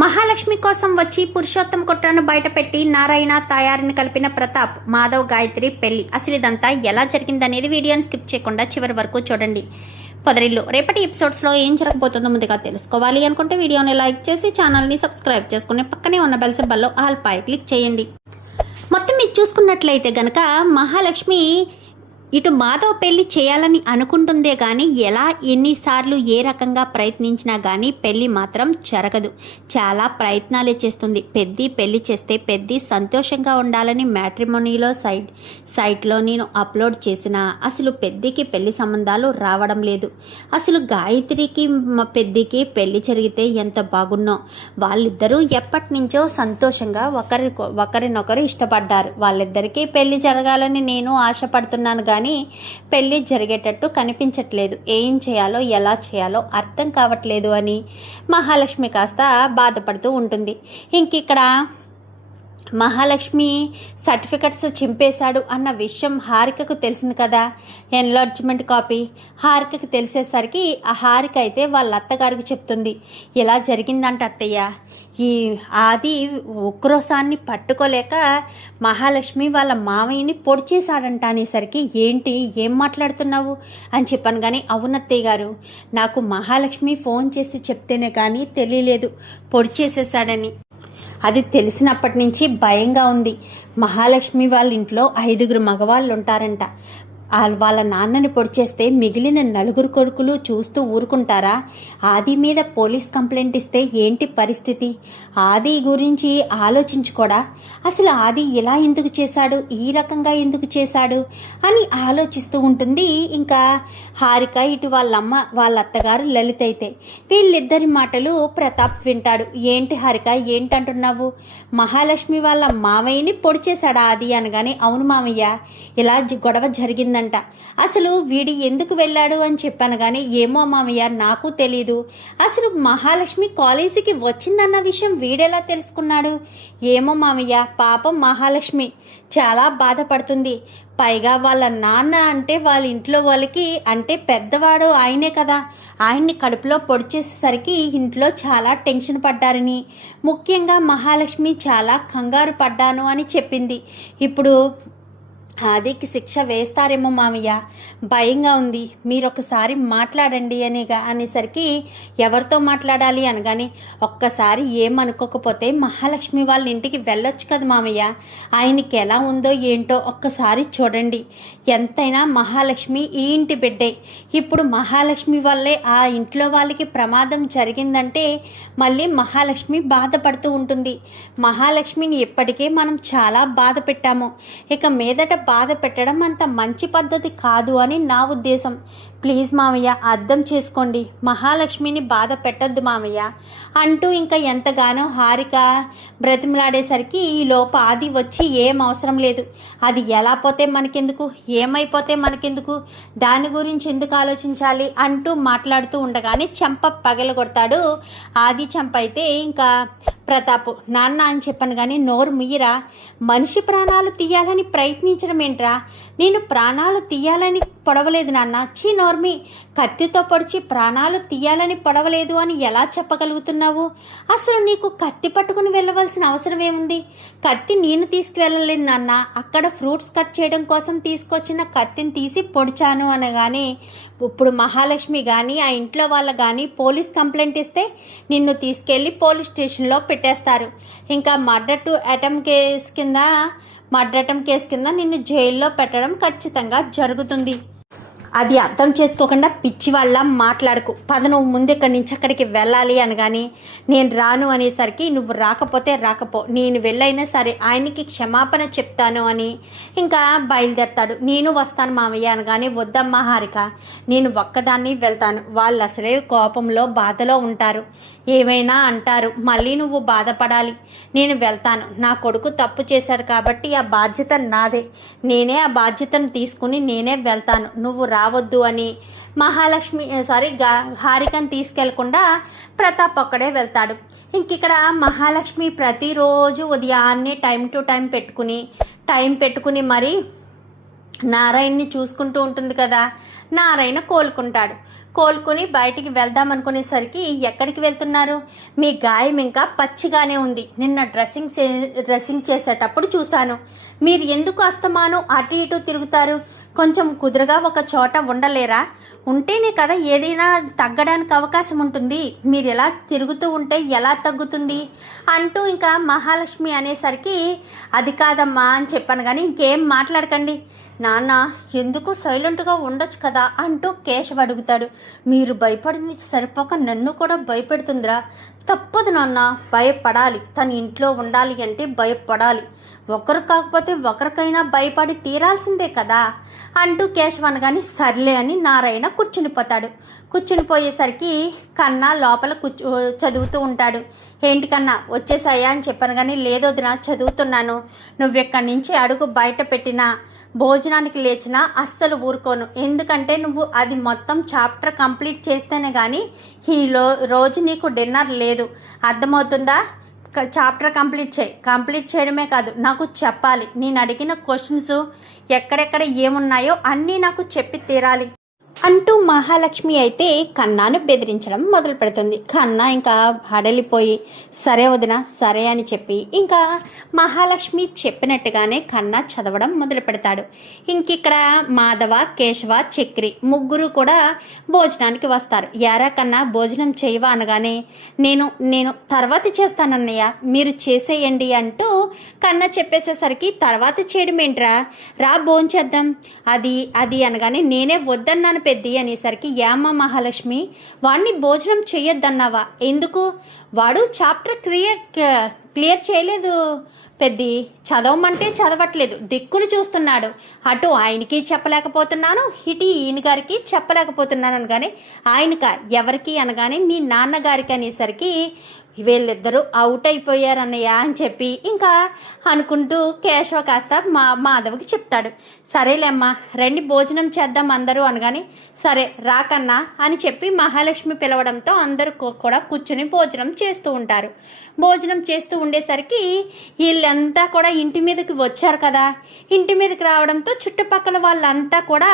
మహాలక్ష్మి కోసం వచ్చి పురుషోత్తం కుట్రను బయటపెట్టి నారాయణ తయారీని కలిపిన ప్రతాప్, మాధవ్, గాయత్రి పెళ్లి. అసలు ఇదంతా ఎలా జరిగిందనేది వీడియోని స్కిప్ చేయకుండా చివరి వరకు చూడండి. పొదరిల్లు రేపటి ఎపిసోడ్స్లో ఏం జరగబోతుందో ముందుగా తెలుసుకోవాలి అనుకుంటే వీడియోని లైక్ చేసి ఛానల్ని సబ్స్క్రైబ్ చేసుకుని పక్కనే ఉన్న బెల్ సింబల్లో ఆల్ పై క్లిక్ చేయండి. మొత్తం మీరు చూసుకున్నట్లయితే గనక మహాలక్ష్మి ఇటు మాధవ్ పెళ్లి చేయాలని అనుకుంటుందే కానీ ఎలా ఎన్నిసార్లు ఏ రకంగా ప్రయత్నించినా కానీ పెళ్లి మాత్రం జరగదు. చాలా ప్రయత్నాలే చేస్తుంది. పెళ్లి చేస్తే పెద్ది సంతోషంగా ఉండాలని మ్యాట్రిమోనీలో సైట్లో నేను అప్లోడ్ చేసిన అసలు పెద్దికి పెళ్లి సంబంధాలు రావడం లేదు. అసలు గాయత్రికి పెద్దికి పెళ్లి జరిగితే ఎంత బాగున్నో. వాళ్ళిద్దరూ ఎప్పటి నుంచో సంతోషంగా ఒకరినొకరు ఇష్టపడ్డారు. వాళ్ళిద్దరికీ పెళ్లి జరగాలని నేను ఆశపడుతున్నాను కానీ పెళ్లి జరిగేటట్టు కనిపించట్లేదు. ఏం చేయాలో ఎలా చేయాలో అర్థం కావట్లేదు అని మహాలక్ష్మి కాస్త బాధపడుతూ ఉంటుంది. ఇంకిక్కడ మహాలక్ష్మి సర్టిఫికెట్స్ చింపేశాడు అన్న విషయం హారికకు తెలిసింది కదా. ఎన్లార్జ్మెంట్ కాపీ హారికకు తెలిసేసరికి ఆ హారిక అయితే వాళ్ళ అత్తగారికి చెప్తుంది, ఇలా జరిగిందంట అత్తయ్య. ఈ ఆది ఉక్రోసాన్ని పట్టుకోలేక మహాలక్ష్మి వాళ్ళ మామయ్యని పొడి చేశాడంట అనేసరికి ఏంటి ఏం మాట్లాడుతున్నావు అని చెప్పాను. కానీ అవునత్తయ్య గారు, నాకు మహాలక్ష్మి ఫోన్ చేసి చెప్తేనే కానీ తెలియలేదు పొడి చేసేసాడని. అది తెలిసినప్పటి నుంచి భయంగా ఉంది. మహాలక్ష్మి వాళ్ళ ఇంట్లో 5 మగవాళ్ళు ఉంటారంట. వాళ్ళ నాన్నని పొడిచేస్తే మిగిలిన 4 కొడుకులు చూస్తూ ఊరుకుంటారా? ఆది మీద పోలీస్ కంప్లైంట్ ఇస్తే ఏంటి పరిస్థితి? ఆది గురించి ఆలోచించుకోడా? అసలు ఆది ఇలా ఎందుకు చేశాడు, ఈ రకంగా ఎందుకు చేశాడు అని ఆలోచిస్తూ ఉంటుంది. ఇంకా హారిక ఇటు వాళ్ళమ్మ వాళ్ళ అత్తగారు లలిత అయితే వీళ్ళిద్దరి మాటలు ప్రతాప్ వింటాడు. ఏంటి హారిక ఏంటంటున్నావు? మహాలక్ష్మి వాళ్ళ మామయ్యని పొడి చేశాడా ఆది అనగానే అవును మామయ్య, ఇలా గొడవ జరిగిందంట. అసలు వీడి ఎందుకు వెళ్ళాడు అని చెప్పాను కానీ ఏమో మామయ్య నాకు తెలీదు. అసలు మహాలక్ష్మి కాలేజీకి వచ్చిందన్న విషయం వీడెలా తెలుసుకున్నాడు? ఏమో మామయ్య, పాపం మహాలక్ష్మి చాలా బాధపడుతుంది. పైగా వాళ్ళ నాన్న అంటే వాళ్ళ ఇంట్లో వాళ్ళకి అంటే పెద్దవాడు ఆయనే కదా, ఆయన్ని కడుపులో పొడి చేసేసరికి ఇంట్లో చాలా టెన్షన్ పడ్డారని, ముఖ్యంగా మహాలక్ష్మి చాలా కంగారు పడ్డాను అని చెప్పింది. ఇప్పుడు ఆదికి శిక్ష వేస్తారేమో మామయ్య, భయంగా ఉంది, మీరు ఒకసారి మాట్లాడండి అనేసరికి ఎవరితో మాట్లాడాలి అనగానే ఒక్కసారి ఏమనుకోకపోతే మహాలక్ష్మి వాళ్ళ ఇంటికి వెళ్ళొచ్చు కదా మామయ్య, ఆయనకి ఎలా ఉందో ఏంటో ఒక్కసారి చూడండి. ఎంతైనా మహాలక్ష్మి ఈ ఇంటి బిడ్డే. ఇప్పుడు మహాలక్ష్మి వల్లే ఆ ఇంట్లో వాళ్ళకి ప్రమాదం జరిగిందంటే మళ్ళీ మహాలక్ష్మి బాధపడుతూ ఉంటుంది. మహాలక్ష్మిని ఇప్పటికే మనం చాలా బాధ పెట్టాము, ఇక మీదట బాధ పెట్టడం అంత మంచి పద్ధతి కాదు అని నా ఉద్దేశం. ప్లీజ్ మామయ్య అర్థం చేసుకోండి, మహాలక్ష్మిని బాధ పెట్టద్దు మామయ్య అంటూ ఇంకా ఎంతగానో హారిక బ్రతిమలాడేసరికి ఈ లోప ఆది వచ్చి ఏం అవసరం లేదు, అది ఎలా పోతే మనకెందుకు, ఏమైపోతే మనకెందుకు, దాని గురించి ఎందుకు ఆలోచించాలి అంటూ మాట్లాడుతూ ఉండగానే చెంప పగలగొడతాడు. ఆది చెంప అయితే ఇంకా ప్రతాప్ నాన్న అని చెప్పాను కానీ నోరు ముయ్యరా, మనిషి ప్రాణాలు తీయాలని ప్రయత్నించడం ఏంట్రా? నేను ప్రాణాలు తీయాలని పొడవలేదు నాన్న, చీ నోర్మి, కత్తితో పొడిచి ప్రాణాలు తీయాలని పొడవలేదు అని ఎలా చెప్పగలుగుతున్నావు? అసలు నీకు కత్తి పట్టుకుని వెళ్ళవలసిన అవసరం ఏముంది? కత్తి నేను తీసుకువెళ్ళలేదు నాన్న, అక్కడ ఫ్రూట్స్ కట్ చేయడం కోసం తీసుకొచ్చిన కత్తిని తీసి పొడిచాను అనగానే ఇప్పుడు మహాలక్ష్మి కానీ ఆ ఇంట్లో వాళ్ళ కానీ పోలీస్ కంప్లైంట్ ఇస్తే నిన్ను తీసుకెళ్ళి పోలీస్ స్టేషన్లో పెట్టేస్తారు. ఇంకా మర్డర్ అటెంప్ట్ కేసు కింద నిన్ను జైల్లో పెట్టడం ఖచ్చితంగా జరుగుతుంది. అది అర్థం చేసుకోకుండా పిచ్చి వాళ్ళ మాట్లాడుకు. నువ్వు ముందు ఇక్కడి నుంచి అక్కడికి వెళ్ళాలి అనగాని నేను రాను అనేసరికి నువ్వు రాకపోతే రాకపో, నేను వెళ్ళైనా సరే ఆయనకి క్షమాపణ చెప్తాను అని ఇంకా బయలుదేరతాడు. నేను వస్తాను మామయ్య అనగానే వద్దమ్మా హారిక, నేను ఒక్కదాన్ని వెళ్తాను, వాళ్ళు అసలే కోపంలో బాధలో ఉంటారు, ఏమైనా అంటారు, మళ్ళీ నువ్వు బాధపడాలి. నేను వెళ్తాను, నా కొడుకు తప్పు చేశాడు కాబట్టి ఆ బాధ్యత నాదే, నేనే ఆ బాధ్యతను తీసుకుని నేనే వెళ్తాను, నువ్వు రావద్దు అని హారికని తీసుకెళ్లకుండా ప్రతాప్ ఒక్కడే వెళ్తాడు. ఇంకిక్కడ మహాలక్ష్మి ప్రతిరోజు ఉదయాన్నే టైం పెట్టుకుని మరి నారాయణని చూసుకుంటూ ఉంటుంది కదా. నారాయణ కోలుకుని బయటికి వెళ్దాం అనుకునేసరికి ఎక్కడికి వెళ్తున్నారు? మీ గాయం ఇంకా పచ్చిగానే ఉంది. నిన్న డ్రెస్సింగ్ చేసేటప్పుడు చూశాను. మీరు ఎందుకు అస్తమానం అటు ఇటు తిరుగుతారు? కొంచెం కుదురుగా ఒక చోట ఉండలేరా? ఉంటేనే కదా ఏదైనా తగ్గడానికి అవకాశం ఉంటుంది. మీరు ఎలా తిరుగుతూ ఉంటే ఎలా తగ్గుతుంది అంటూ ఇంకా మహాలక్ష్మి అనేసరికి అది కాదమ్మా అని చెప్పాను, కానీ ఇంకేం మాట్లాడకండి. నాన్న ఎందుకు సైలెంట్గా ఉండొచ్చు కదా అంటూ కేశవ్ అడుగుతాడు. మీరు భయపడింది సరిపోక నన్ను కూడా భయపెడుతుందిరా. తప్పదు నాన్న, భయపడాలి. తన ఇంట్లో ఉండాలి అంటే భయపడాలి. ఒకరు కాకపోతే ఒకరికైనా భయపడి తీరాల్సిందే కదా అంటూ కేశవ్ అనగానే సర్లే అని నారాయణ కూర్చునిపోతాడు. కూర్చునిపోయేసరికి కన్నా లోపల చదువుతూ ఉంటాడు. ఏంటి కన్నా వచ్చేసాయా అని చెప్పాను, కానీ లేదొదినా చదువుతున్నాను. నువ్వెక్కడి నుంచి అడుగు బయట పెట్టినా భోజనానికి లేచినా అస్సలు ఊరుకోను. ఎందుకంటే నువ్వు అది మొత్తం చాప్టర్ కంప్లీట్ చేస్తేనే కానీ రోజు నీకు డిన్నర్ లేదు. అర్థమవుతుందా? చాప్టర్ కంప్లీట్ చేయడమే కాదు, నాకు చెప్పాలి. నేను అడిగిన క్వశ్చన్స్ ఎక్కడెక్కడ ఏమున్నాయో అన్నీ నాకు చెప్పి తీరాలి అంటూ మహాలక్ష్మి అయితే కన్నాను బెదిరించడం మొదలు పెడుతుంది. కన్నా ఇంకా హడలిపోయి సరే వదిన సరే అని చెప్పి ఇంకా మహాలక్ష్మి చెప్పినట్టుగానే కన్నా చదవడం మొదలు పెడతాడు. ఇంకిక్కడ మాధవ, కేశవ, చక్రి ముగ్గురు కూడా భోజనానికి వస్తారు. యారా కన్నా భోజనం చేయవా అనగానే నేను తర్వాత చేస్తానన్నయ్య, మీరు చేసేయండి అంటూ కన్నా చెప్పేసేసరికి తర్వాత చేయడం ఏంట్రా, రా భోంచేద్దాం అది అనగానే నేనే వద్దన్నాను పెద్ది అనేసరికి యామ్మ మహాలక్ష్మి వాడిని భోజనం చెయ్యొద్దన్నావా? ఎందుకు? వాడు చాప్టర్ క్లియర్ చేయలేదు పెద్ది, చదవమంటే చదవట్లేదు, దిక్కులు చూస్తున్నాడు. అటు ఆయనకి చెప్పలేకపోతున్నాను, ఇటు ఈయన గారికి చెప్పలేకపోతున్నాను అనగానే ఆయనక ఎవరికి అనగానే మీ నాన్నగారికి అనేసరికి వీళ్ళిద్దరూ అవుట్ అయిపోయారన్నయ్య అని చెప్పి ఇంకా అనుకుంటూ కేశవ కాస్త మాధవ్కి చెప్తాడు. సరేలేమ్మా రండి భోజనం చేద్దాం అందరూ అనగానే సరే రాకన్నా అని చెప్పి మహాలక్ష్మి పిలవడంతో అందరూ కూడా కూర్చొని భోజనం చేస్తూ ఉంటారు. భోజనం చేస్తూ ఉండేసరికి వీళ్ళంతా కూడా ఇంటి మీదకి వచ్చారు కదా. ఇంటి మీదకి రావడంతో చుట్టుపక్కల వాళ్ళంతా కూడా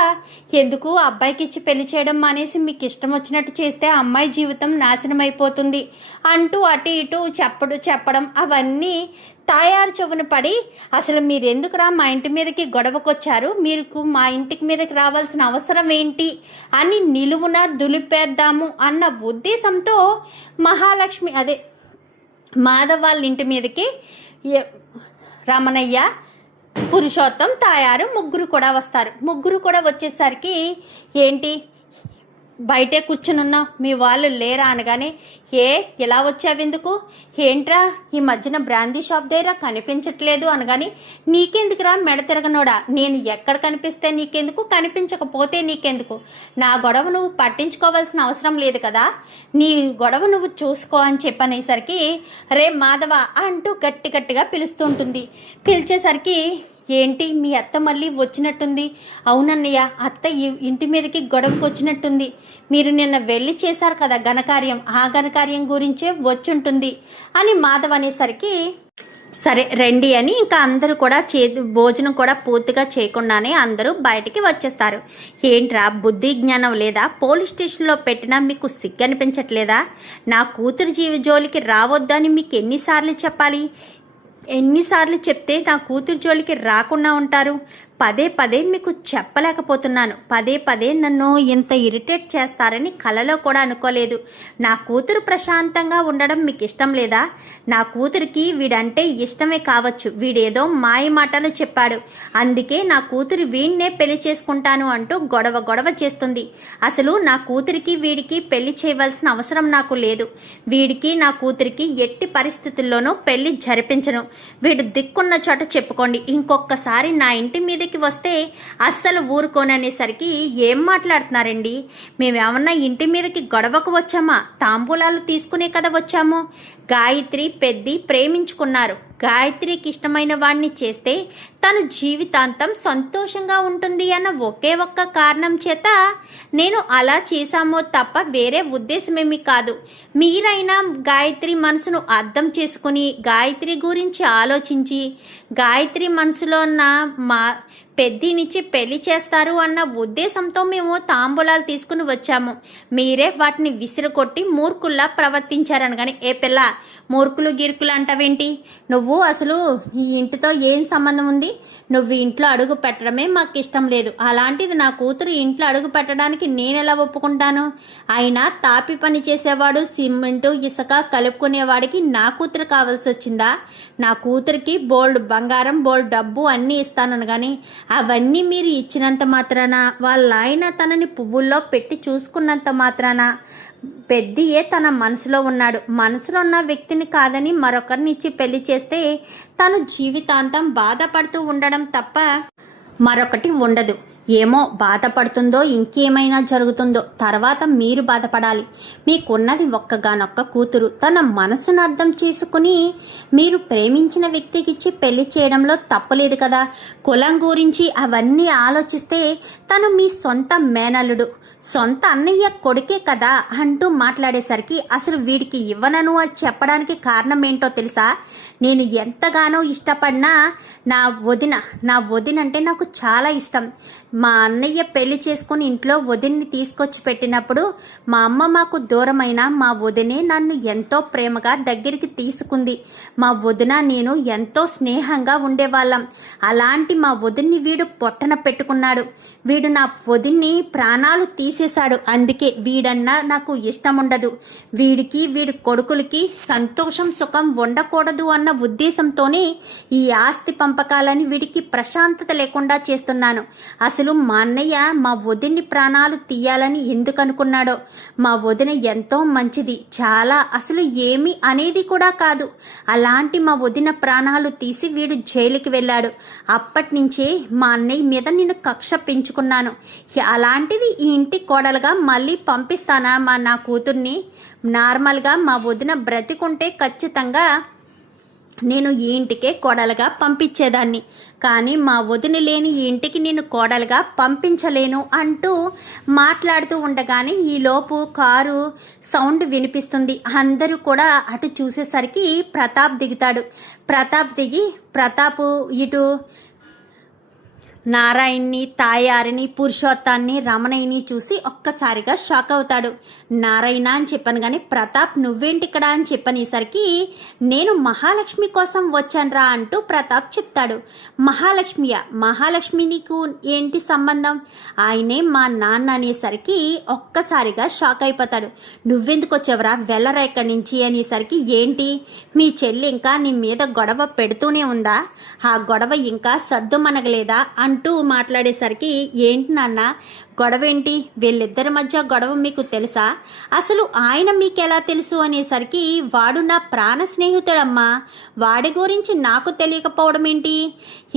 ఎందుకు అబ్బాయికి ఇచ్చి పెళ్లి చేయడం మానేసి మీకు ఇష్టం వచ్చినట్టు చేస్తే అమ్మాయి జీవితం నాశనం అయిపోతుంది అంటూ అటు ఇటు చెప్పడం అవన్నీ తాయారు చెవున పడి అసలు మీరెందుకురా మా ఇంటి మీదకి గొడవకొచ్చారు, మీరు మా ఇంటికి మీదకి రావాల్సిన అవసరం ఏంటి అని నిలువున దులిపేద్దాము అన్న ఉద్దేశంతో మహాలక్ష్మి అదే మాధవ్ వాళ్ళ ఇంటి మీదకి రమణయ్య, పురుషోత్తం, తాయారు ముగ్గురు కూడా వస్తారు. ముగ్గురు కూడా వచ్చేసరికి ఏంటి బయటే కూర్చునున్నావు, మీ వాళ్ళు లేరా అనగానే ఎలా వచ్చావెందుకు, ఏంట్రా ఈ మధ్యన బ్రాందీ షాప్ దగ్గర కనిపించట్లేదు అనగాని నీకెందుకురా మెడ తిరగనోడా, నేను ఎక్కడ కనిపిస్తే నీకెందుకు, కనిపించకపోతే నీకెందుకు, నా గొడవ నువ్వు పట్టించుకోవాల్సిన అవసరం లేదు కదా, నీ గొడవ నువ్వు చూసుకో అని చెప్పనేసరికి రే మాధవ అంటూ గట్టిగా పిలుస్తూ ఉంటుంది. పిలిచేసరికి ఏంటి మీ అత్త మళ్ళీ వచ్చినట్టుంది? అవునన్నయ్య అత్త ఇంటి మీదకి గొడవకు వచ్చినట్టుంది. మీరు నిన్న వెళ్ళి చేశారు కదా ఘనకార్యం, ఆ ఘనకార్యం గురించే వచ్చుంటుంది అని మాధవ్ అనేసరికి సరే రండి అని ఇంకా అందరూ కూడా భోజనం కూడా పూర్తిగా చేయకుండానే అందరూ బయటికి వచ్చేస్తారు. ఏంట్రా బుద్ధి జ్ఞానం లేదా? పోలీస్ స్టేషన్లో పెట్టినా మీకు సిగ్గు అనిపించట్లేదా? నా కూతురు జోలికి రావద్దని మీకు ఎన్నిసార్లు చెప్పాలి? ఎన్నిసార్లు చెప్తే నా కూతురు జోలికి రాకుండా ఉంటారు? పదే మీకు చెప్పలేకపోతున్నాను. పదే నన్ను ఇంత ఇరిటేట్ చేస్తారని కలలో కూడా అనుకోలేదు. నా కూతురు ప్రశాంతంగా ఉండడం మీకు ఇష్టం లేదా? నా కూతురికి వీడంటే ఇష్టమే కావచ్చు, వీడేదో మాయ మాటలు చెప్పాడు, అందుకే నా కూతురు వీడినే పెళ్లి చేసుకుంటాను అంటూ గొడవ చేస్తుంది. అసలు నా కూతురికి వీడికి పెళ్లి చేయవలసిన అవసరం నాకు లేదు. వీడికి నా కూతురికి ఎట్టి పరిస్థితుల్లోనూ పెళ్లి జరిపించను. వీడు దిక్కున్న చోట చెప్పుకోండి. ఇంకొకసారి నా ఇంటి మీదకి వస్తే అస్సలు ఊరుకోననేసరికి ఏం మాట్లాడుతున్నారండి? మేమేమన్నా ఇంటి మీదకి గొడవకు వచ్చామా? తాంబూలాలు తీసుకునే కదా వచ్చాము. గాయత్రి పెద్ది ప్రేమించుకున్నారు. గాయత్రికి ఇష్టమైన వాడిని చేస్తే తను జీవితాంతం సంతోషంగా ఉంటుంది అన్న ఒకే ఒక్క కారణం చేత నేను అలా చేశామో తప్ప వేరే ఉద్దేశమేమీ కాదు. మీరైనా గాయత్రి మనసును అర్థం చేసుకుని గాయత్రి గురించి ఆలోచించి గాయత్రి మనసులో ఉన్న పెద్దినిచ్చి పెళ్లి చేస్తారు అన్న ఉద్దేశంతో మేము తాంబూలాలు తీసుకుని వచ్చాము. మీరే వాటిని విసిరుకొట్టి మూర్ఖుల్లా ప్రవర్తించారని. కానీ ఏ పిల్ల, మూర్ఖులు గిరుకులు అంటావేంటి? నువ్వు అసలు ఈ ఇంటితో ఏం సంబంధం ఉంది? నువ్వు ఇంట్లో అడుగు పెట్టడమే మాకు ఇష్టం లేదు. అలాంటిది నా కూతురు ఇంట్లో అడుగు పెట్టడానికి నేనెలా ఒప్పుకుంటాను? అయినా తాపి పని చేసేవాడు, సిమెంటు ఇసుక కలుపుకునేవాడికి నా కూతురు కావాల్సి వచ్చిందా? నా కూతురికి బోల్డ్ బంగారం, బోల్డ్ డబ్బు అన్నీ ఇస్తానని. కానీ అవన్నీ మీరు ఇచ్చినంత మాత్రాన, వాళ్ళ ఆయన తనని పువ్వుల్లో పెట్టి చూసుకున్నంత మాత్రాన పెద్దియే తన మనసులో ఉన్నాడు. మనసులో ఉన్న వ్యక్తిని కాదని మరొకరిని ఇచ్చి పెళ్లి చేస్తే తను జీవితాంతం బాధపడుతూ ఉండడం తప్ప మరొకటి ఉండదు. ఏమో బాధపడుతుందో ఇంకేమైనా జరుగుతుందో, తర్వాత మీరు బాధపడాలి. మీకున్నది ఒక్కగానొక్క కూతురు. తన మనసును అర్థం చేసుకుని మీరు ప్రేమించిన వ్యక్తికిచ్చి పెళ్లి చేయడంలో తప్పులేదు కదా. కులం గురించి అవన్నీ ఆలోచిస్తే తను మీ సొంత మేనల్లుడు, సొంత అన్నయ్య కొడుకే కదా అంటూ మాట్లాడేసరికి అసలు వీడికి ఇవ్వనను అని చెప్పడానికి కారణం ఏంటో తెలుసా? నేను ఎంతగానో ఇష్టపడినా నా వదిన అంటే నాకు చాలా ఇష్టం. మా అన్నయ్య పెళ్లి చేసుకుని ఇంట్లో వదిన్ని తీసుకొచ్చి పెట్టినప్పుడు మా అమ్మ మాకు దూరమైన మా వదినే నన్ను ఎంతో ప్రేమగా దగ్గరికి తీసుకుంది. మా వదిన నేను ఎంతో స్నేహంగా ఉండేవాళ్ళం. అలాంటి మా వదిన్ని వీడు పొట్టన పెట్టుకున్నాడు. వీడు నా వదిన్ని ప్రాణాలు తీసేశాడు. అందుకే వీడన్నా నాకు ఇష్టం ఉండదు. వీడి కొడుకులకి సంతోషం సుఖం ఉండకూడదు అన్న ఉద్దేశంతోనే ఈ ఆస్తి పంపకాలని వీడికి ప్రశాంతత లేకుండా చేస్తున్నాను. అసలు మా అన్నయ్య మా వదిన్ని ప్రాణాలు తీయాలని ఎందుకు అనుకున్నాడో. మా వదిన ఎంతో మంచిది, చాలా, అసలు ఏమీ అనేది కూడా కాదు. అలాంటి మా వదిన ప్రాణాలు తీసి వీడు జైలుకి వెళ్ళాడు. అప్పటి నుంచే మా అన్నయ్య మీద నేను కక్ష పెంచుకున్నాను. అలాంటిది ఈ ఇంటి కోడలుగా మళ్ళీ పంపిస్తానా నా కూతుర్ని? నార్మల్గా మా వదిన బ్రతికుంటే ఖచ్చితంగా నేను ఈ ఇంటికే కోడలుగా పంపించేదాన్ని. కానీ మా వదిన లేని ఈ ఇంటికి నేను కోడలుగా పంపించలేను అంటూ మాట్లాడుతూ ఉండగానే ఈలోపు కారు సౌండ్ వినిపిస్తుంది. అందరూ కూడా అటు చూసేసరికి ప్రతాప్ దిగుతాడు. ప్రతాప్ ఇటు నారాయణ్ని, తాయారిని, పురుషోత్తాన్ని, రమణయ్యని చూసి ఒక్కసారిగా షాక్ అవుతాడు. నారాయణ అని చెప్పాను కానీ ప్రతాప్ నువ్వేంటి ఇక్కడ అని చెప్పనేసరికి నేను మహాలక్ష్మి కోసం వచ్చానురా అంటూ ప్రతాప్ చెప్తాడు. మహాలక్ష్మి నీకు ఏంటి సంబంధం? ఆయనే మా నాన్న అనేసరికి ఒక్కసారిగా షాక్ అయిపోతాడు. నువ్వెందుకు వచ్చావురా, వెళ్ళరా ఇక్కడి నుంచి అనేసరికి ఏంటి మీ చెల్లి ఇంకా నీ మీద గొడవ పెడుతూనే ఉందా? ఆ గొడవ ఇంకా సద్దుమనగలేదా అంటూ మాట్లాడేసరికి ఏంటి నాన్న గొడవ ఏంటి? వీళ్ళిద్దరి మధ్య గొడవ మీకు తెలుసా? అసలు ఆయన మీకెలా తెలుసు అనేసరికి వాడు నా ప్రాణ స్నేహితుడమ్మా, వాడి గురించి నాకు తెలియకపోవడం ఏంటి?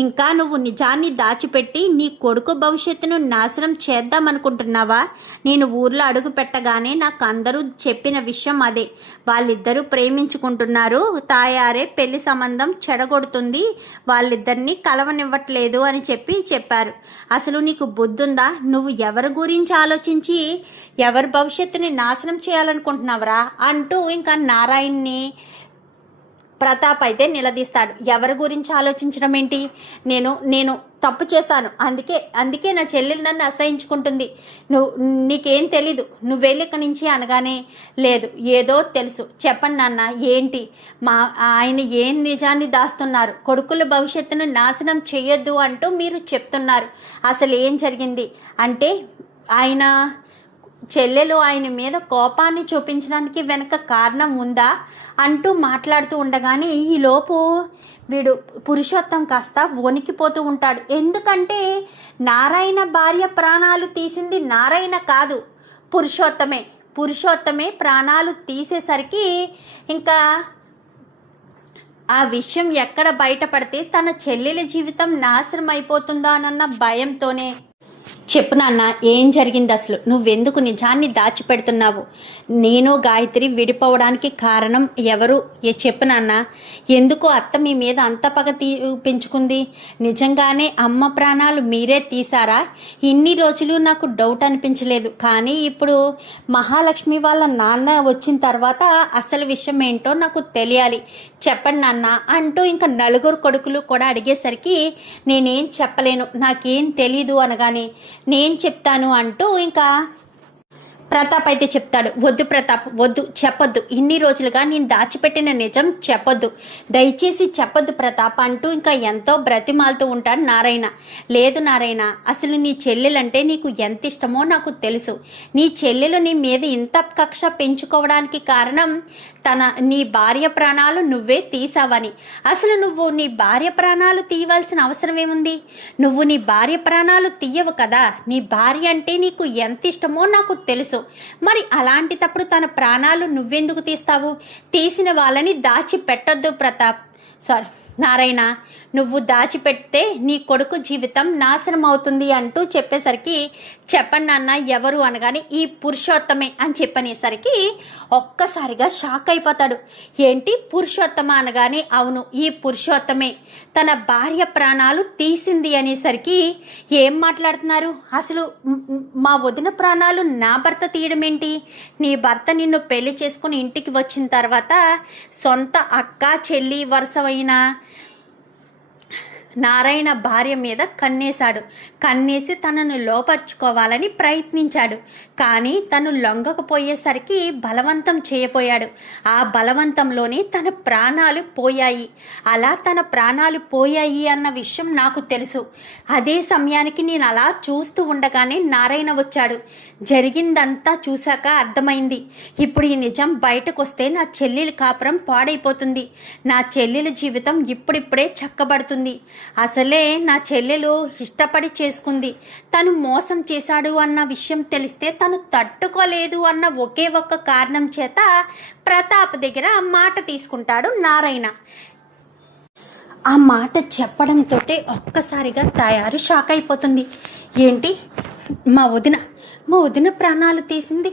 ఇంకా నువ్వు నిజాన్ని దాచిపెట్టి నీ కొడుకు భవిష్యత్తును నాశనం చేద్దామనుకుంటున్నావా? నేను ఊర్లో అడుగు పెట్టగానే నాకు అందరూ చెప్పిన విషయం అదే. వాళ్ళిద్దరూ ప్రేమించుకుంటున్నారు, తాయారే పెళ్లి సంబంధం చెడగొడుతుంది, వాళ్ళిద్దరినీ కలవనివ్వట్లేదు అని చెప్పారు. అసలు నీకు బుద్ధుందా? నువ్వు ఎవరి గురించి ఆలోచించి ఎవరి భవిష్యత్తుని నాశనం చేయాలనుకుంటున్నావరా అంటూ ఇంకా నారాయణ్ని ప్రతాప్ అయితే నిలదీస్తాడు. ఎవరి గురించి ఆలోచించడం ఏంటి? నేను తప్పు చేశాను, అందుకే నా చెల్లెలు నన్ను అసహించుకుంటుంది. నీకేం తెలీదు, నువ్వు వెళ్ళి ఇక్కడి నుంచి అనగానే లేదు ఏదో తెలుసు, చెప్పండి నాన్న ఏంటి? ఆయన ఏం నిజాన్ని దాస్తున్నారు? కొడుకుల భవిష్యత్తును నాశనం చేయొద్దు అంటూ మీరు చెప్తున్నారు. అసలు ఏం జరిగింది అంటే ఆయన చెల్లెలు ఆయన మీద కోపాన్ని చూపించడానికి వెనక కారణం ఉందా అంటూ మాట్లాడుతూ ఉండగానే ఈలోపు వీడు పురుషోత్తం కాస్త వణికిపోతూ ఉంటాడు. ఎందుకంటే నారాయణ భార్య ప్రాణాలు తీసింది నారాయణ కాదు, పురుషోత్తమే ప్రాణాలు తీసేసరికి ఇంకా ఆ విషయం ఎక్కడ బయటపడితే తన చెల్లెల జీవితం నాశనం అయిపోతుందా అన్న భయంతోనే చెప్పు నాన్న, ఏం జరిగింది అసలు? నువ్వెందుకు నిజాన్ని దాచిపెడుతున్నావు? నేను గాయత్రి విడిపోవడానికి కారణం ఎవరు? చెప్పు నాన్న. ఎందుకు అత్త మీ మీద అంత పగ పెంచుకుంది? నిజంగానే అమ్మ ప్రాణాలు మీరే తీసారా? ఇన్ని రోజులు నాకు డౌట్ అనిపించలేదు, కానీ ఇప్పుడు మహాలక్ష్మి వాళ్ళ నాన్న వచ్చిన తర్వాత అసలు విషయం ఏంటో నాకు తెలియాలి. చెప్పండి నాన్న అంటూ ఇంకా నలుగురు కొడుకులు కూడా అడిగేసరికి నేనేం చెప్పలేను, నాకేం తెలీదు అనగానే నేను చెప్తాను అంటూ ఇంకా ప్రతాప్ అయితే చెప్తాడు. వద్దు ప్రతాప్, వద్దు, చెప్పొద్దు. ఇన్ని రోజులుగా నేను దాచిపెట్టిన నిజం చెప్పొద్దు, దయచేసి చెప్పొద్దు ప్రతాప్ అంటూ ఇంకా ఎంతో బ్రతిమాలుతూ ఉంటాడు నారాయణ. లేదు నారాయణ, అసలు నీ చెల్లెలంటే నీకు ఎంత ఇష్టమో నాకు తెలుసు. నీ చెల్లెలు నీ మీద ఇంత కక్ష పెంచుకోవడానికి కారణం నీ భార్య ప్రాణాలు నువ్వే తీసావని. అసలు నువ్వు నీ భార్య ప్రాణాలు తీయవలసిన అవసరం ఏముంది? నువ్వు నీ భార్య ప్రాణాలు తీయవు కదా. నీ భార్య అంటే నీకు ఎంత ఇష్టమో నాకు తెలుసు. మరి అలాంటిటప్పుడు తన ప్రాణాలు నువ్వెందుకు తీస్తావు? తీసిన వాళ్ళని దాచిపెట్టొద్దు ప్రతాప్, సారీ నారాయణ. నువ్వు దాచిపెడితే నీ కొడుకు జీవితం నాశనం అవుతుంది అంటూ చెప్పేసరికి చెప్పండి నాన్న ఎవరు అనగానే ఈ పురుషోత్తమే అని చెప్పనేసరికి ఒక్కసారిగా షాక్ అయిపోతాడు. ఏంటి పురుషోత్తమ అనగానే అవును, ఈ పురుషోత్తమే తన భార్య ప్రాణాలు తీసింది అనేసరికి ఏం మాట్లాడుతున్నారు? అసలు మా వదిన ప్రాణాలు నా భర్త తీయడం ఏంటి? నీ భర్త నిన్ను పెళ్లి చేసుకుని ఇంటికి వచ్చిన తర్వాత సొంత అక్క చెల్లి వరుసమైన నారాయణ భార్య మీద కన్నేసి తనను లోపరుచుకోవాలని ప్రయత్నించాడు. కానీ తను లొంగకపోయేసరికి బలవంతం చేయపోయాడు. ఆ బలవంతంలోనే తన ప్రాణాలు పోయాయి. అలా తన ప్రాణాలు పోయాయి అన్న విషయం నాకు తెలుసు. అదే సమయానికి నేను అలా చూస్తూ ఉండగానే నారాయణ వచ్చాడు. జరిగిందంతా చూశాక అర్థమైంది. ఇప్పుడు ఈ నిజం బయటకు వస్తే నా చెల్లెలి కాపురం పాడైపోతుంది. నా చెల్లెలి జీవితం ఇప్పుడిప్పుడే చక్కబడుతుంది. అసలే నా చెల్లెలు ఇష్టపడి చేసుకుంది. తను మోసం చేశాడు అన్న విషయం తెలిస్తే తను తట్టుకోలేదు అన్న ఒకే ఒక్క కారణం చేత ప్రతాప్ దగ్గర మాట తీసుకుంటాడు నారాయణ. ఆ మాట చెప్పడంతో ఒక్కసారిగా తయారు షాక్ అయిపోతుంది. ఏంటి మా వదిన ప్రాణాలు తీసింది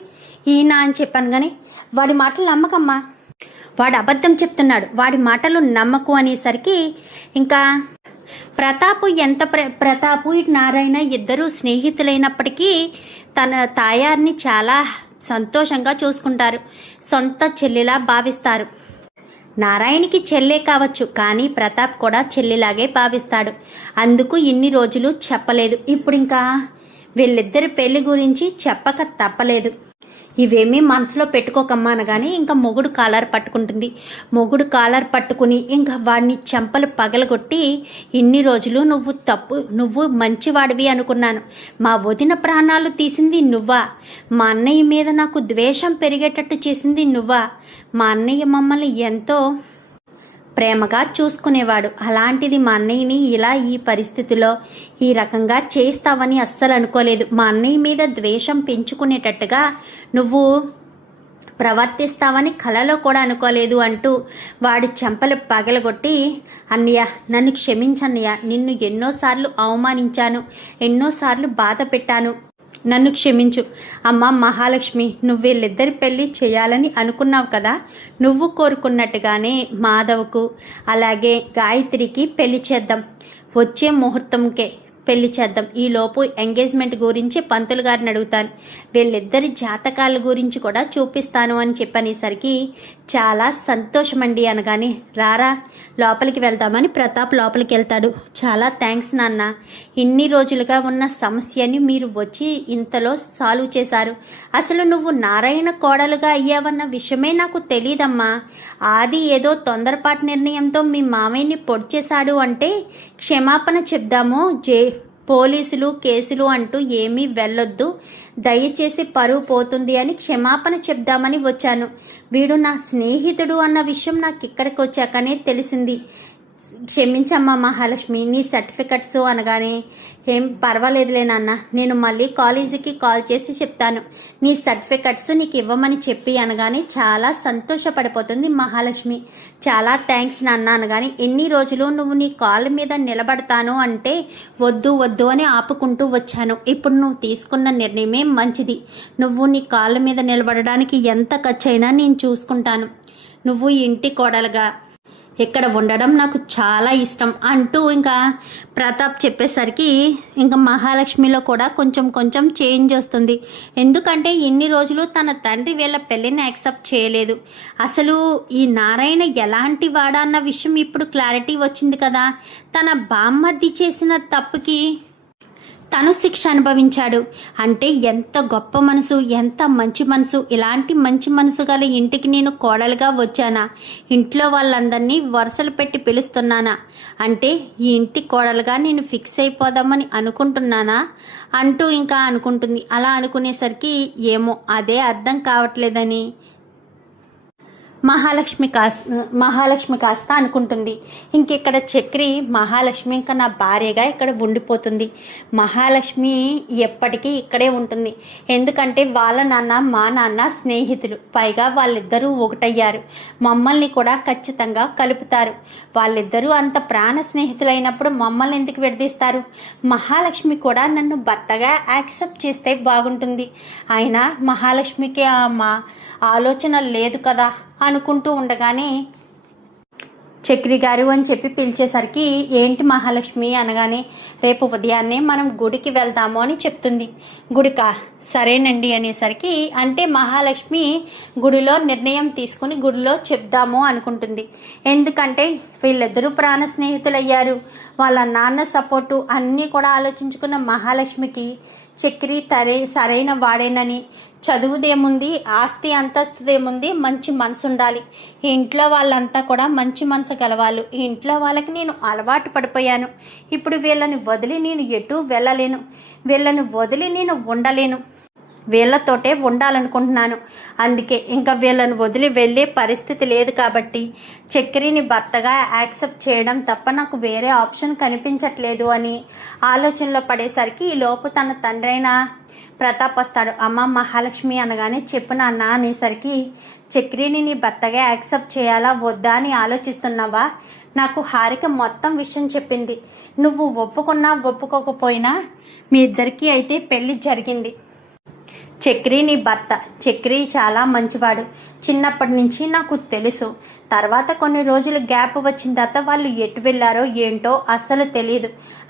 ఈయన అని చెప్పాను, కానీ వాడి మాటలు నమ్మకమ్మా, వాడు అబద్ధం చెప్తున్నాడు, వాడి మాటలు నమ్మకు అనేసరికి ఇంకా ప్రతాపు ఇటు నారాయణ ఇద్దరు స్నేహితులైనప్పటికీ తన తాయారిని చాలా సంతోషంగా చూసుకుంటారు. సొంత చెల్లిలా భావిస్తారు. నారాయణకి చెల్లే కావచ్చు, కానీ ప్రతాప్ కూడా చెల్లిలాగే భావిస్తాడు. అందుకు ఇన్ని రోజులు చెప్పలేదు. ఇప్పుడు ఇంకా వీళ్ళిద్దరి పెళ్లి గురించి చెప్పక తప్పలేదు. ఇవేమీ మనసులో పెట్టుకోకమ్మా అనగానే ఇంకా మొగుడు కాలర్ పట్టుకుంటుంది. మొగుడు కాలర్ పట్టుకుని ఇంకా వాడిని చెంపలు పగలగొట్టి, ఇన్ని రోజులు నువ్వు మంచివాడివి అనుకున్నాను. మా వదిన ప్రాణాలు తీసింది నువ్వా? మా అన్నయ్య మీద నాకు ద్వేషం పెరిగేటట్టు చేసింది నువ్వా? మా అన్నయ్య మమ్మల్ని ఎంతో ప్రేమగా చూసుకునేవాడు. అలాంటిది మా అన్నయ్యని ఇలా ఈ పరిస్థితిలో ఈ రకంగా చేస్తావని అస్సలు అనుకోలేదు. మా అన్నయ్య మీద ద్వేషం పెంచుకునేటట్టుగా నువ్వు ప్రవర్తిస్తావని కలలో కూడా అనుకోలేదు అంటూ వాడి చెంపలు పగలగొట్టి, అన్నయ్య నన్ను క్షమించన్నయ్య, నిన్ను ఎన్నోసార్లు అవమానించాను, ఎన్నోసార్లు బాధ పెట్టాను, నన్ను క్షమించు. అమ్మ మహాలక్ష్మి, నువ్వు వీళ్ళిద్దరి పెళ్ళి చేయాలని అనుకున్నావు కదా, నువ్వు కోరుకున్నట్టుగానే మాధవ్కు అలాగే గాయత్రికి పెళ్లి చేద్దాం. వచ్చే ముహూర్తంకే పెళ్లి చేద్దాం. ఈలోపు ఎంగేజ్మెంట్ గురించి పంతులు గారిని అడుగుతాను, వీళ్ళిద్దరి జాతకాల గురించి కూడా చూపిస్తాను అని చెప్పనేసరికి చాలా సంతోషమండి అనగానే రారా లోపలికి వెళ్దామని ప్రతాప్ లోపలికి వెళ్తాడు. చాలా థ్యాంక్స్ నాన్న, ఇన్ని రోజులుగా ఉన్న సమస్యని మీరు వచ్చి ఇంతలో సాల్వ్ చేశారు. అసలు నువ్వు నారాయణ కోడలుగా అయ్యావన్న విషయమే నాకు తెలీదమ్మా. ఆది ఏదో తొందరపాటు నిర్ణయంతో మీ మామయ్యని పొడి చేశాడు అంటే క్షమాపణ చెప్దాము, పోలీసులు కేసులు అంటూ ఏమీ వెళ్ళొద్దు, దయచేసి పరువు పోతుంది అని క్షమాపణ చెప్దామని వచ్చాను. వీడు నా స్నేహితుడు అన్న విషయం నాకు ఇక్కడికి వచ్చాకనే తెలిసింది. క్షమించమ్మా మహాలక్ష్మి, నీ సర్టిఫికెట్స్ అనగానే ఏం పర్వాలేదులే నాన్న, నేను మళ్ళీ కాలేజీకి కాల్ చేసి చెప్తాను, నీ సర్టిఫికెట్స్ నీకు ఇవ్వమని చెప్పి అనగానే చాలా సంతోషపడిపోతుంది మహాలక్ష్మి. చాలా థ్యాంక్స్ నాన్న అనగానే, ఎన్ని రోజులు నువ్వు నీ కాళ్ళ మీద నిలబడతాను అంటే వద్దు వద్దు అని ఆపుకుంటూ వచ్చాను. ఇప్పుడు నువ్వు తీసుకున్న నిర్ణయమే మంచిది. నువ్వు నీ కాళ్ళ మీద నిలబడడానికి ఎంత ఖర్చు అయినా నేను చూసుకుంటాను. నువ్వు ఇంటి కోడలుగా ఇక్కడ ఉండడం నాకు చాలా ఇష్టం అంటూ ఇంకా ప్రతాప్ చెప్పేసరికి ఇంకా మహాలక్ష్మిలో కూడా కొంచెం కొంచెం చేంజ్ వస్తుంది. ఎందుకంటే ఇన్ని రోజులు తన తండ్రి వీళ్ళ పెళ్ళిని యాక్సెప్ట్ చేయలేదు. అసలు ఈ నారాయణ ఎలాంటి వాడా అన్న విషయం ఇప్పుడు క్లారిటీ వచ్చింది కదా. తన బామ్మర్ది చేసిన తప్పుకి తను శిక్ష అనుభవించాడు అంటే ఎంత గొప్ప మనసు, ఎంత మంచి మనసు. ఇలాంటి మంచి మనసు గల ఇంటికి నేను కోడలుగా వచ్చానా? ఇంట్లో వాళ్ళందరినీ వరుసలు పెట్టి పిలుస్తున్నానా? అంటే ఈ ఇంటి కోడలుగా నేను ఫిక్స్ అయిపోదామని అనుకుంటున్నానా అంటూ ఇంకా అనుకుంటుంది. అలా అనుకునేసరికి ఏమో అదే అర్థం కావట్లేదని మహాలక్ష్మి కాస్త అనుకుంటుంది. ఇంకెక్కడ చక్రి మహాలక్ష్మి ఇంకా నా భార్యగా ఇక్కడ ఉండిపోతుంది. మహాలక్ష్మి ఎప్పటికీ ఇక్కడే ఉంటుంది. ఎందుకంటే వాళ్ళ నాన్న మా నాన్న స్నేహితులు, పైగా వాళ్ళిద్దరూ ఒకటయ్యారు. మమ్మల్ని కూడా ఖచ్చితంగా కలుపుతారు. వాళ్ళిద్దరూ అంత ప్రాణ స్నేహితులైనప్పుడు మమ్మల్ని ఎందుకు విడదీస్తారు? మహాలక్ష్మి కూడా నన్ను భర్తగా యాక్సెప్ట్ చేస్తే బాగుంటుంది. అయినా మహాలక్ష్మికి మా ఆలోచన లేదు కదా అనుకుంటూ ఉండగానే చక్రి గారు అని చెప్పి పిలిచేసరికి ఏంటి మహాలక్ష్మి అనగానే, రేపు ఉదయాన్నే మనం గుడికి వెళ్దాము అని చెప్తుంది. గుడికా? సరేనండి అనేసరికి అంటే మహాలక్ష్మి గుడిలో నిర్ణయం తీసుకుని గుడిలో చెప్దాము అనుకుంటుంది. ఎందుకంటే వీళ్ళిద్దరూ ప్రాణ స్నేహితులయ్యారు. వాళ్ళ నాన్న సపోర్టు అన్నీ కూడా ఆలోచించుకున్న మహాలక్ష్మికి చక్రి సరైన వాడేనని, చదువుదేముంది, ఆస్తి అంతస్తుదేముంది, మంచి మనసు ఉండాలి. ఈ ఇంట్లో వాళ్ళంతా కూడా మంచి మనసు గలవాళ్ళు. ఈ ఇంట్లో వాళ్ళకి నేను అలవాటు పడిపోయాను. ఇప్పుడు వీళ్ళని వదిలి నేను ఎటూ వెళ్ళలేను. వీళ్ళని వదిలి నేను ఉండలేను. వీళ్ళతోటే ఉండాలనుకుంటున్నాను. అందుకే ఇంకా వీళ్ళని వదిలి వెళ్ళే పరిస్థితి లేదు. కాబట్టి చక్రిని భర్తగా యాక్సెప్ట్ చేయడం తప్ప నాకు వేరే ఆప్షన్ కనిపించట్లేదు అని ఆలోచనలో పడేసరికి ఈ లోపు తన తండ్రైన ప్రతాప్ వస్తాడు. అమ్మ మహాలక్ష్మి అనగానే, చెప్పు నాన్న అనేసరికి, చక్రిని నీ భర్తగా యాక్సెప్ట్ చేయాలా వద్దా అని ఆలోచిస్తున్నావా? నాకు హారిక మొత్తం విషయం చెప్పింది. నువ్వు ఒప్పుకున్నా ఒప్పుకోకపోయినా మీ ఇద్దరికీ అయితే పెళ్లి జరిగింది. చక్రి నీ భర్త. చక్రి చాలా మంచివాడు. చిన్నప్పటి నుంచి నాకు తెలుసు. తర్వాత కొన్ని రోజులు గ్యాప్ వచ్చిన తర్వాత వాళ్ళు ఎటు వెళ్ళారో ఏంటో అస్సలు తెలియదు.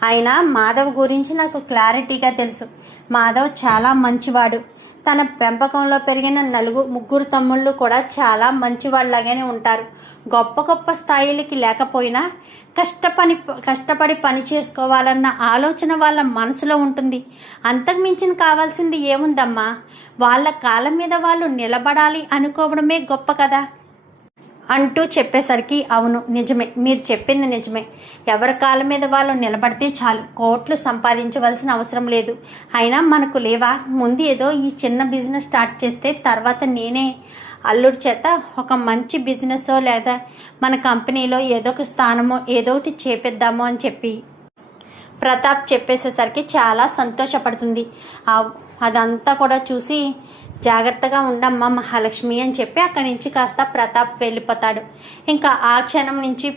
అయినా మాధవ్ గురించి నాకు క్లారిటీగా తెలుసు. మాధవ్ చాలా మంచివాడు. తన పెంపకంలో పెరిగిన ముగ్గురు తమ్ముళ్ళు కూడా చాలా మంచివాళ్ళలాగానే ఉంటారు. గొప్ప గొప్ప స్థాయిలకి లేకపోయినా కష్టపడి పని చేసుకోవాలన్న ఆలోచన వాళ్ళ మనసులో ఉంటుంది. అంతకు మించిన కావాల్సింది ఏముందమ్మా? వాళ్ళ కాళ్ళ మీద వాళ్ళు నిలబడాలి అనుకోవడమే గొప్ప కదా అంటూ చెప్పేసరికి, అవును నిజమే, మీరు చెప్పింది నిజమే. ఎవరి కాళ్ళ మీద వాళ్ళు నిలబడితే చాలు, కోట్లు సంపాదించవలసిన అవసరం లేదు. అయినా మనకు లేవా? ముందు ఏదో ఈ చిన్న బిజినెస్ స్టార్ట్ చేస్తే తర్వాత నేనే అల్లుడి చేత ఒక మంచి బిజినెస్ లేదా మన కంపెనీలో ఏదో ఒక స్థానమో ఏదో ఒకటి చేపిద్దాము అని చెప్పి ప్రతాప్ చెప్పేసేసరికి చాలా సంతోషపడుతుంది. అదంతా కూడా చూసి, జాగ్రత్తగా ఉండమ్మా మహాలక్ష్మి అని చెప్పి అక్కడి నుంచి కాస్త ప్రతాప్ వెళ్ళిపోతాడు. ఇంకా ఆ క్షణం నుంచి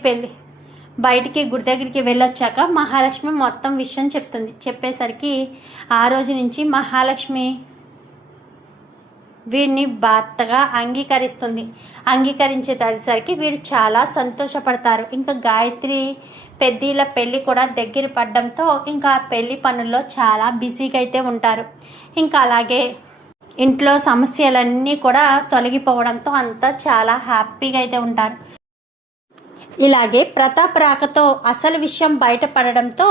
బయటికి గుడి దగ్గరికి వెళ్ళొచ్చాక మహాలక్ష్మి మొత్తం విషయం చెప్తుంది. చెప్పేసరికి ఆ రోజు నుంచి మహాలక్ష్మి వీడిని భర్తగా అంగీకరించేసరికి వీడు చాలా సంతోషపడతారు. ఇంకా గాయత్రి పెద్దీల పెళ్ళి కూడా దగ్గర పడడంతో ఇంకా పెళ్లి పనుల్లో చాలా బిజీగా అయితే ఉంటారు. ఇంకా అలాగే ఇంట్లో సమస్యలన్నీ కూడా తొలగిపోవడంతో అంతా చాలా హ్యాపీగా అయితే ఉంటారు. ఇలాగే ప్రతాప్ రాకతో అసలు విషయం బయటపడడంతో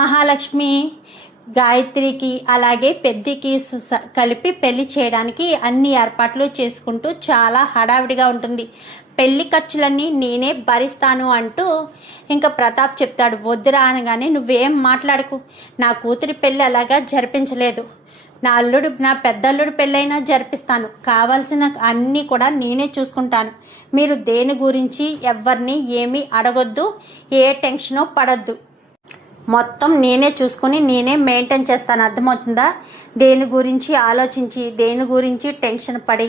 మహాలక్ష్మి గాయత్రికి అలాగే పెద్దికి కలిపి పెళ్లి చేయడానికి అన్ని ఏర్పాట్లు చేసుకుంటూ చాలా హడావిడిగా ఉంటుంది. పెళ్లి ఖర్చులన్నీ నేనే భరిస్తాను అంటూ ఇంకా ప్రతాప్ చెప్తాడు. వద్దురా అనగానే, నువ్వేం మాట్లాడకు, నా కూతురి పెళ్ళి అలాగా జరిపించలేదు, నా పెద్ద అల్లుడు పెళ్ళైనా జరిపిస్తాను, కావాల్సిన అన్నీ కూడా నేనే చూసుకుంటాను. మీరు దేని గురించి ఎవరిని ఏమీ అడగొద్దు, ఏ టెన్షనో పడొద్దు. మొత్తం నేనే చూసుకుని నేనే మెయింటైన్ చేస్తాను, అర్థమవుతుందా? దేని గురించి ఆలోచించి, దేని గురించి టెన్షన్ పడి,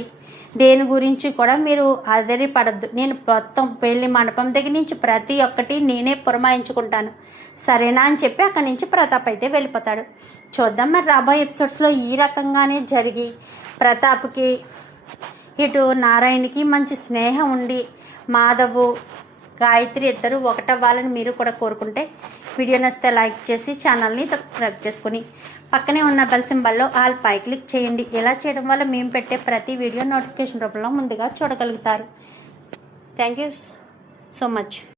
దేని గురించి కూడా మీరు అదరి పడద్దు. నేను మొత్తం పెళ్లి మండపం దగ్గర నుంచి ప్రతి ఒక్కటి నేనే పురమాయించుకుంటాను, సరేనా అని చెప్పి అక్కడి నుంచి ప్రతాప్ అయితే వెళ్ళిపోతాడు. చూద్దాం మరి రాబోయే ఎపిసోడ్స్లో ఈ రకంగానే జరిగి ప్రతాప్కి ఇటు నారాయణకి మంచి స్నేహం ఉండి మాధవు గాయత్రి ఇద్దరు ఒకటవ్వాలని మీరు కూడా కోరుకుంటే వీడియో నచ్చితే లైక్ చేసి ఛానల్ని సబ్స్క్రైబ్ చేసుకుని పక్కనే ఉన్న బెల్ సింబల్లో ఆల్ పై క్లిక్ చేయండి. ఇలా చేయడం వల్ల మేము పెట్టే ప్రతి వీడియో నోటిఫికేషన్ రూపంలో ముందుగా చూడగలుగుతారు. Thank you so much.